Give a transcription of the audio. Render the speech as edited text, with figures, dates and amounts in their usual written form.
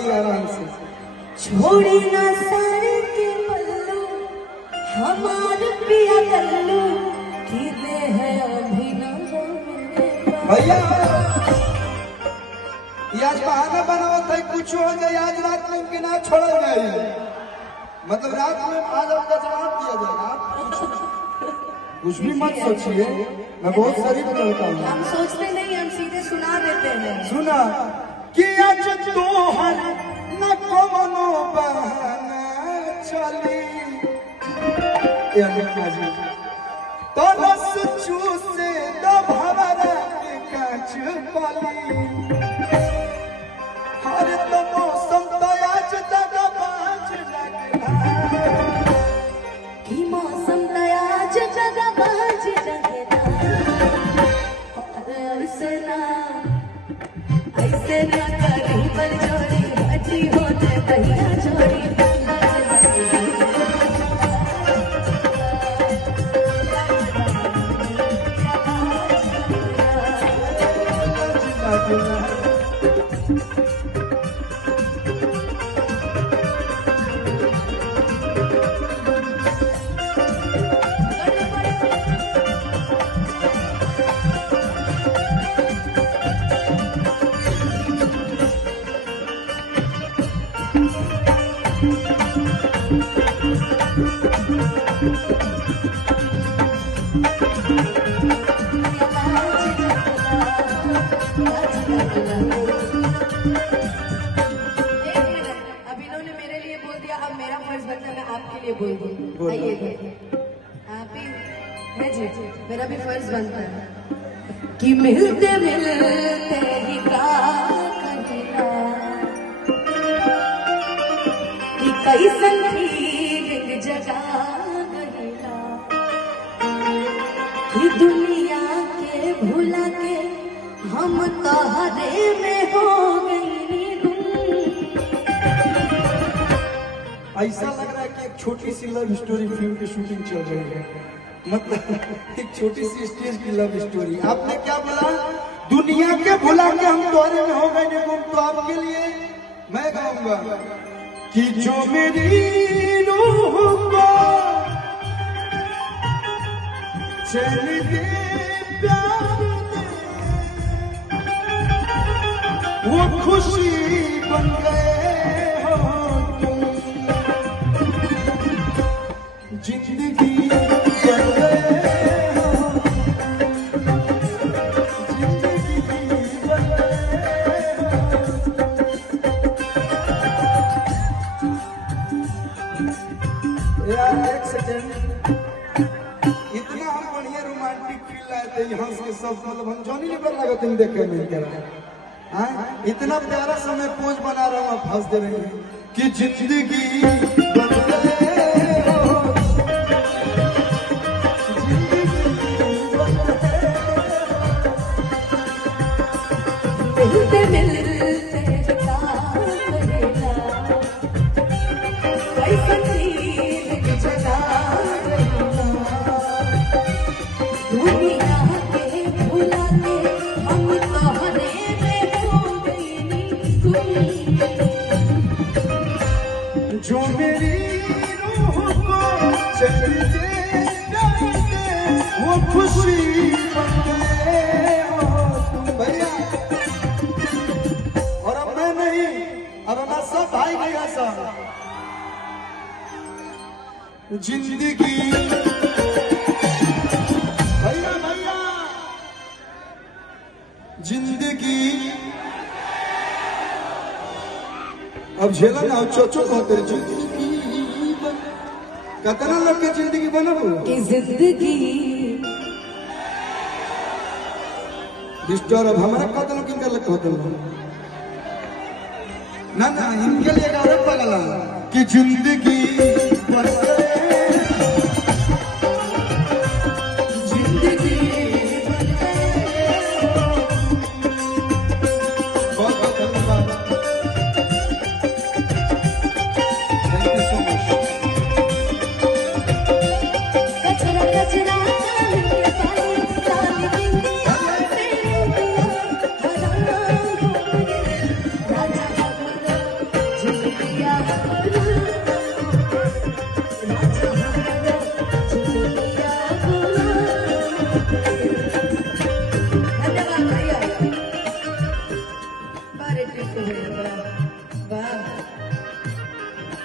बताइए आराम से। छोड़ी ना साड़ी के पल्लू हमार पिया कल्लू कीदे है अभी न भैया ये आज बहाना बनावत है, कुछ हो जाए आज रात में कि ना छोड़ा जाए, मतलब रात में आज आपका जवाब दिया जाएगा। कुछ भी मत सोचिए, मैं बहुत शरीफ लड़का हूँ। हम सोचते नहीं, हम सीधे सुना देते हैं। सुना कि आज तोहर न कोनो बहाना चली तो रस चूसे दो भवरा के कांच पाली हर तो मौसम तो आज जगह बाज लगला कि मौसम आज जगह बाज लगला ऐसे ना करी बल जोड़ी हटी होते भैया जोड़ी मेरा भी फर्ज बनता है कि मिलते मिलते ही का कहना कि कैसन फीलिंग जगा गईला कि दुनिया के भुला के हम तोहरे में हो गई गुम। ऐसा लग रहा है कि एक छोटी सी लव स्टोरी फिल्म की शूटिंग चल रही है, मतलब एक छोटी सी स्टेज की लव स्टोरी। आपने क्या बोला? दुनिया के भुला के हम तुम्हारे में हो गए गुम। तो आपके लिए मैं गाऊंगा कि जो मेरी रूह को चैन दे प्यार दे वो खुशी बन गए हो तुम, जिंदगी सब, मतलब हम जॉनी लीवर लगा तुम देखे नहीं कर रहा है। इतना प्यारा समय पोज बना रहा हूँ, फंस दे रहे हैं कि जिंदगी बन गए हो, मिलते मिलते कैसन फीलिंग जगा दुनिया के भुला के हम तोहरे में हो गई गुम। जो मेरी रूह को चैन दे वो खुशी बन गए हो तुम भैया। और अब मैं नहीं, अब हमारा सब भाई भैया सब जिंदगी भैया भैया जिंदगी अब झेला ना चोचो कहते जिंदगी कतना लोग के जिंदगी बनब कि जिंदगी डिस्टर्ब हमारा कतल किन कर लगता होता ना ना इनके लिए और पगला कि जिंदगी